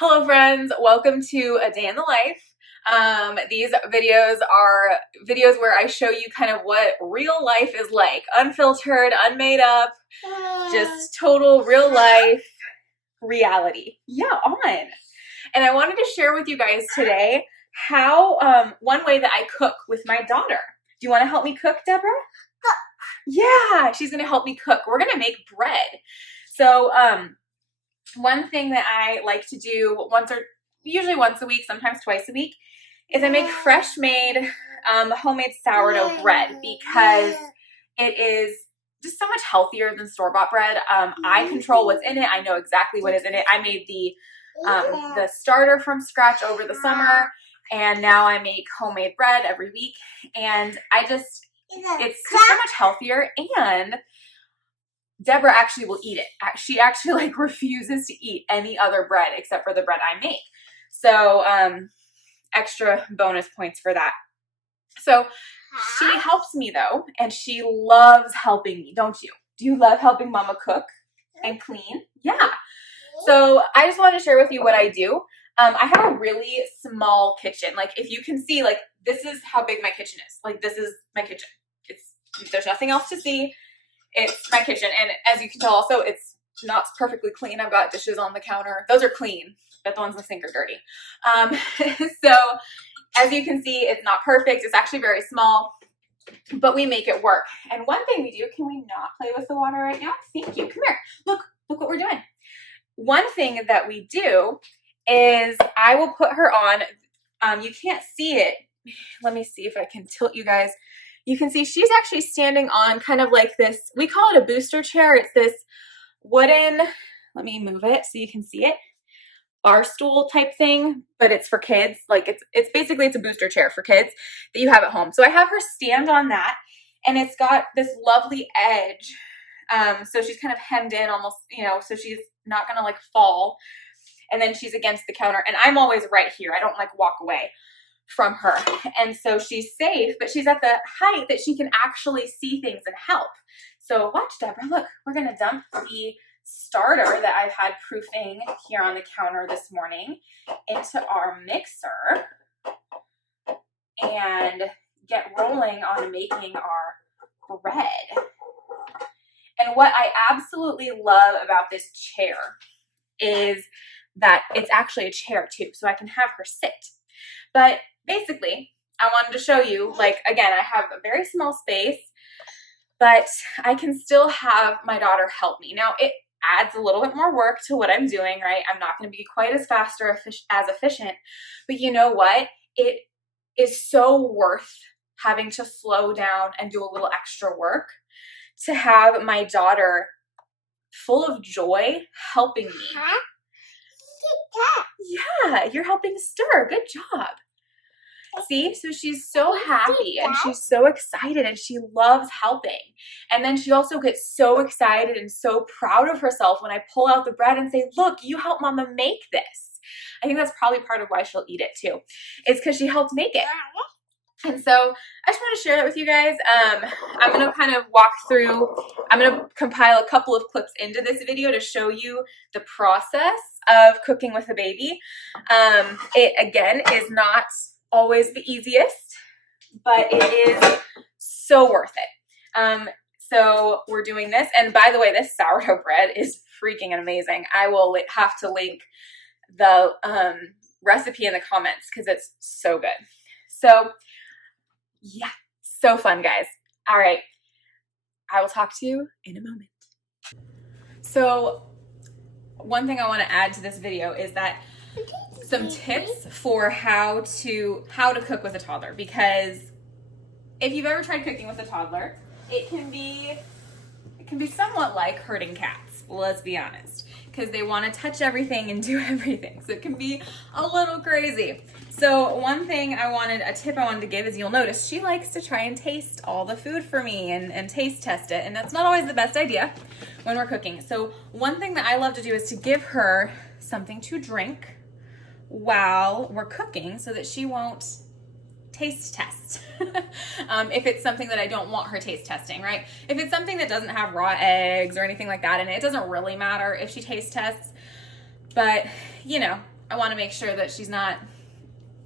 Hello friends, welcome to A Day in the Life. These videos are videos where I show you kind of what real life is like. Unfiltered, unmade up, just total real life reality. Yeah, on. And I wanted to share with you guys today how, one way that I cook with my daughter. Do you want to help me cook, Deborah? Yeah, she's going to help me cook. We're going to make bread. So, one thing that I like to do usually once a week, sometimes twice a week, is I make fresh made homemade sourdough bread because it is just so much healthier than store-bought bread. I control what's in it. I know exactly what is in it. I made the starter from scratch over the summer, and now I make homemade bread every week, and it's just so much healthier, and Deborah actually will eat it. She actually refuses to eat any other bread except for the bread I make. So extra bonus points for that. So she helps me though, and she loves helping me, don't you? Do you love helping Mama cook and clean? Yeah. So I just wanted to share with you what I do. I have a really small kitchen. If you can see, this is how big my kitchen is. This is my kitchen. There's nothing else to see. It's my kitchen, and as you can tell also, it's not perfectly clean. I've got dishes on the counter. Those are clean, but the ones in the sink are dirty. So as you can see, it's not perfect. It's actually very small, but we make it work. And one thing we do, can we not play with the water right now? Thank you. Come here. Look what we're doing. One thing that we do is I will put her on, you can't see it. Let me see if I can tilt you guys. You can see she's actually standing on kind of like this, we call it a booster chair. It's this wooden, let me move it so you can see it, bar stool type thing, but it's for kids. It's basically a booster chair for kids that you have at home. So I have her stand on that, and it's got this lovely edge. So she's kind of hemmed in almost, so she's not gonna fall. And then she's against the counter, and I'm always right here. I don't walk away from her, and so she's safe, but she's at the height that she can actually see things and help. So watch, Deborah, look, we're gonna dump the starter that I've had proofing here on the counter this morning into our mixer and get rolling on making our bread. And what I absolutely love about this chair is that it's actually a chair too, so I can have her sit. But basically, I wanted to show you, again, I have a very small space, but I can still have my daughter help me. Now, it adds a little bit more work to what I'm doing, right? I'm not going to be quite as fast or as efficient, but you know what? It is so worth having to slow down and do a little extra work to have my daughter full of joy helping me. Yeah, you're helping stir. Good job. See, so she's so happy and she's so excited and she loves helping. And then she also gets so excited and so proud of herself when I pull out the bread and say, look, you helped Mama make this. I think that's probably part of why she'll eat it too. It's because she helped make it. And so I just want to share that with you guys. I'm going to kind of walk through, I'm going to compile a couple of clips into this video to show you the process of cooking with a baby. It, again, is not always the easiest, but it is so worth it. So we're doing this. And by the way, this sourdough bread is freaking amazing. I will have to link the recipe in the comments because it's so good. So yeah, so fun, guys. All right, I will talk to you in a moment. So one thing I want to add to this video is that some tips for how to cook with a toddler, because if you've ever tried cooking with a toddler, it can be somewhat like herding cats, let's be honest, because they want to touch everything and do everything. So it can be a little crazy. So one a tip I wanted to give is, you'll notice she likes to try and taste all the food for me and taste test it. And that's not always the best idea when we're cooking. So one thing that I love to do is to give her something to drink while we're cooking so that she won't taste test. If it's something that I don't want her taste testing, right? If it's something that doesn't have raw eggs or anything like that, and it doesn't really matter if she taste tests, but I want to make sure that she's not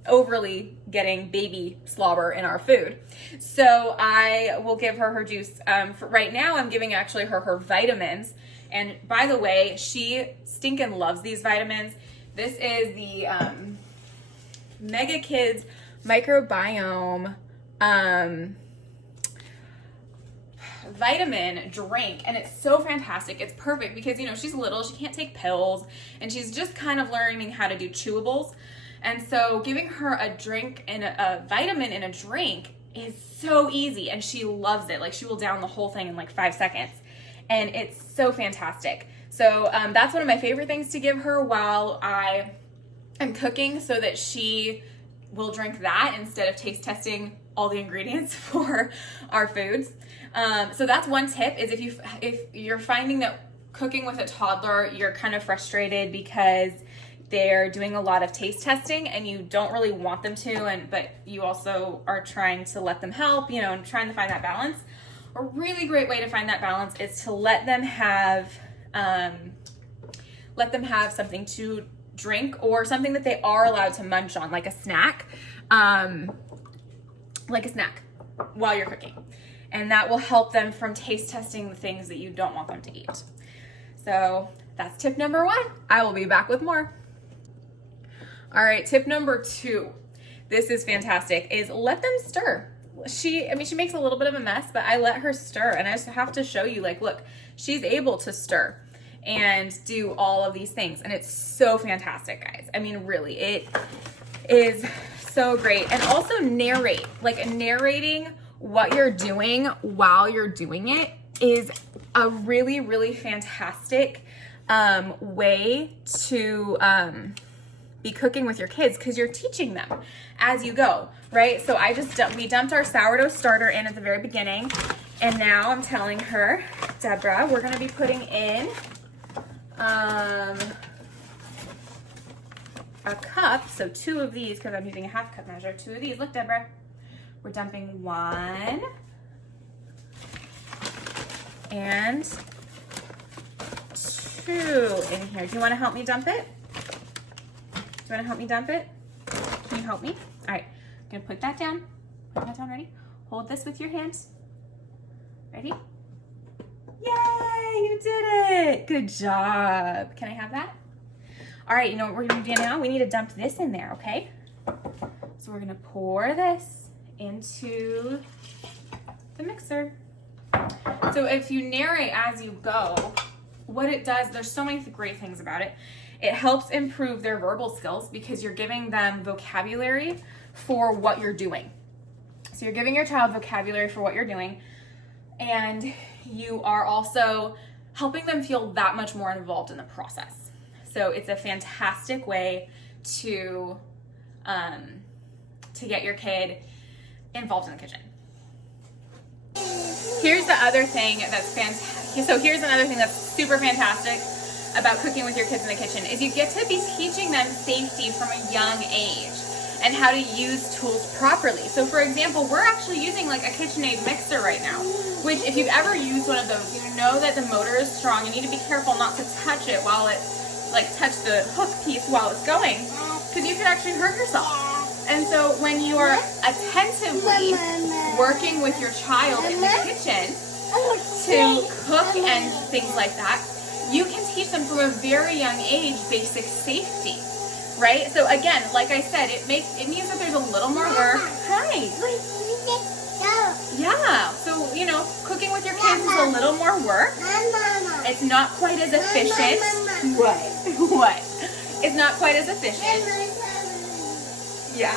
overly getting baby slobber in our food. So I will give her juice. For right now, I'm giving actually her vitamins. And by the way, she stinking loves these vitamins. This is the Mega Kids Microbiome vitamin drink, and it's so fantastic. It's perfect because, you know, she's little, she can't take pills, and she's just kind of learning how to do chewables. And so giving her a drink and a vitamin in a drink is so easy, and she loves it. Like, she will down the whole thing in like 5 seconds, and it's so fantastic. So that's one of my favorite things to give her while I am cooking, so that she will drink that instead of taste testing all the ingredients for our foods. So that's one tip, is if you're finding that cooking with a toddler, you're kind of frustrated because they're doing a lot of taste testing and you don't really want them to, but you also are trying to let them help, you know, and trying to find that balance. A really great way to find that balance is to let them have something to drink, or something that they are allowed to munch on, like a snack while you're cooking. And that will help them from taste testing the things that you don't want them to eat. So that's tip number 1. I will be back with more. All right, tip number 2. This is fantastic, is let them stir. She makes a little bit of a mess, but I let her stir, and I just have to show you, like, look, she's able to stir and do all of these things, and it's so fantastic, guys. I mean, really, it is so great. And also narrate, like narrating what you're doing while you're doing it is a really, really fantastic way to be cooking with your kids, because you're teaching them as you go, right? So we dumped our sourdough starter in at the very beginning, and now I'm telling her, Deborah, we're gonna be putting in a cup, so 2 of these, because I'm using a half cup measure, 2 of these. Look, Deborah, we're dumping 1 and 2 in here. Do you want to help me dump it? Can you help me? All right, I'm gonna put that down. Put that down, ready? Hold this with your hands. Ready? Yay, you did it. Good job. Can I have that? All right, you know what we're gonna do now? We need to dump this in there, okay? So we're gonna pour this into the mixer. So if you narrate as you go, what it does, there's so many great things about it. It helps improve their verbal skills because you're giving them vocabulary for what you're doing. So you're giving your child vocabulary for what you're doing, and you are also helping them feel that much more involved in the process. So it's a fantastic way to get your kid involved in the kitchen. Here's the other thing that's fantastic. So here's another thing that's super fantastic about cooking with your kids in the kitchen, is you get to be teaching them safety from a young age and how to use tools properly. So for example, we're actually using like a KitchenAid mixer right now, which if you've ever used one of those, you know that the motor is strong. You need to be careful not to touch it while it, like touch the hook piece while it's going, because you could actually hurt yourself. And so when you are attentively working with your child in the kitchen to cook and things like that, you can teach them from a very young age basic safety, right? So again, like I said, it means that there's a little more work. Hi. Yeah, so you know, cooking with your kids is a little more work. It's not quite as efficient. What? It's not quite as efficient. Yeah.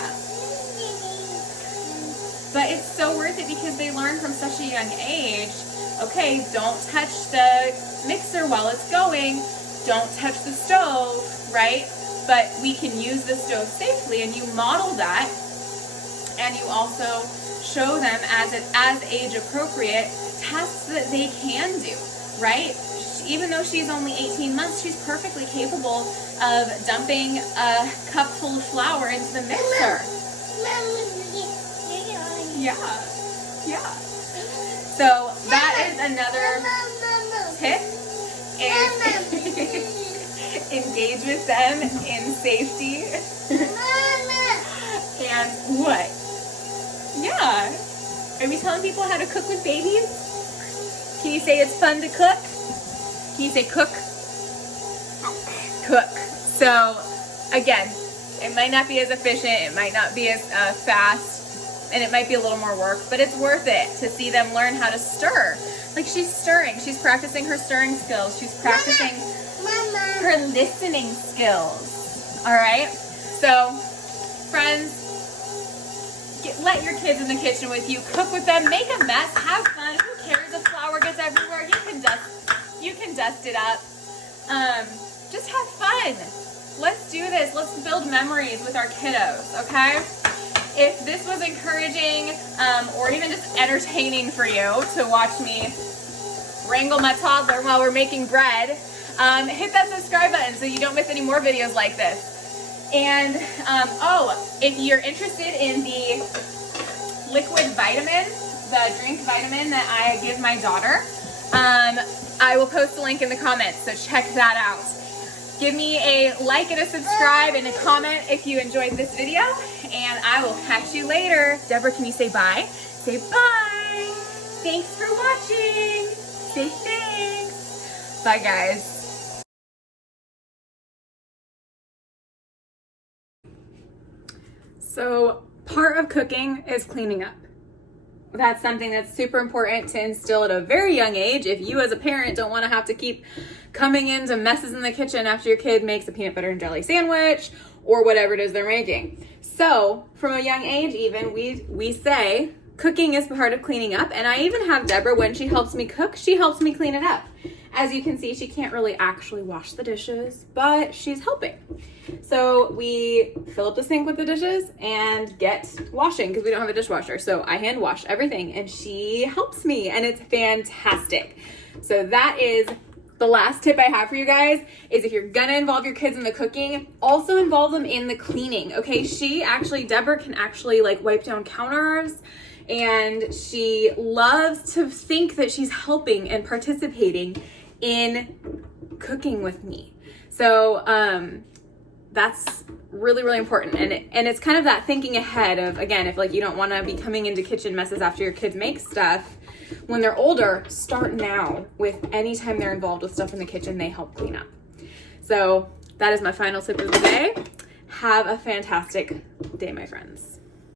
But it's so worth it because they learn from such a young age, okay, don't touch the mixer while it's going, don't touch the stove, right? But we can use the stove safely, and you model that, and you also show them as age appropriate tasks that they can do, right? Even though she's only 18 months, she's perfectly capable of dumping a cup full of flour into the mixer. Yeah. So that is another tip, engage with them in safety. And what? Yeah. Are we telling people how to cook with babies? Can you say it's fun to cook? Can you say cook? Cook. So again, it might not be as efficient, it might not be as fast, and it might be a little more work, but it's worth it to see them learn how to stir. Like she's stirring, she's practicing her stirring skills, she's practicing her listening skills. All right? So, friends, let your kids in the kitchen with you, cook with them, make a mess, have fun. Who cares if flour gets everywhere? You can dust it up. Just have fun. Let's do this. Let's build memories with our kiddos, okay? If this was encouraging or even just entertaining for you to watch me wrangle my toddler while we're making bread, hit that subscribe button so you don't miss any more videos like this. And, if you're interested in the liquid vitamin, the drink vitamin that I give my daughter, I will post a link in the comments, so check that out. Give me a like and a subscribe and a comment if you enjoyed this video, and I will catch you later. Deborah, can you say bye? Say bye. Thanks for watching. Say thanks. Bye, guys. So part of cooking is cleaning up. That's something that's super important to instill at a very young age if you as a parent don't want to have to keep coming into messes in the kitchen after your kid makes a peanut butter and jelly sandwich or whatever it is they're making. So from a young age even, we say cooking is part of cleaning up, and I even have Deborah, when she helps me cook, she helps me clean it up. As you can see, she can't really actually wash the dishes, but she's helping. So we fill up the sink with the dishes and get washing because we don't have a dishwasher. So I hand wash everything and she helps me, and it's fantastic. So that is the last tip I have for you guys, is if you're gonna involve your kids in the cooking, also involve them in the cleaning. Okay, Deborah can actually like wipe down counters, and she loves to think that she's helping and participating in cooking with me. So that's really, really important. And it's kind of that thinking ahead of, again, if like you don't want to be coming into kitchen messes after your kids make stuff, when they're older, start now with anytime they're involved with stuff in the kitchen, they help clean up. So that is my final tip of the day. Have a fantastic day, my friends.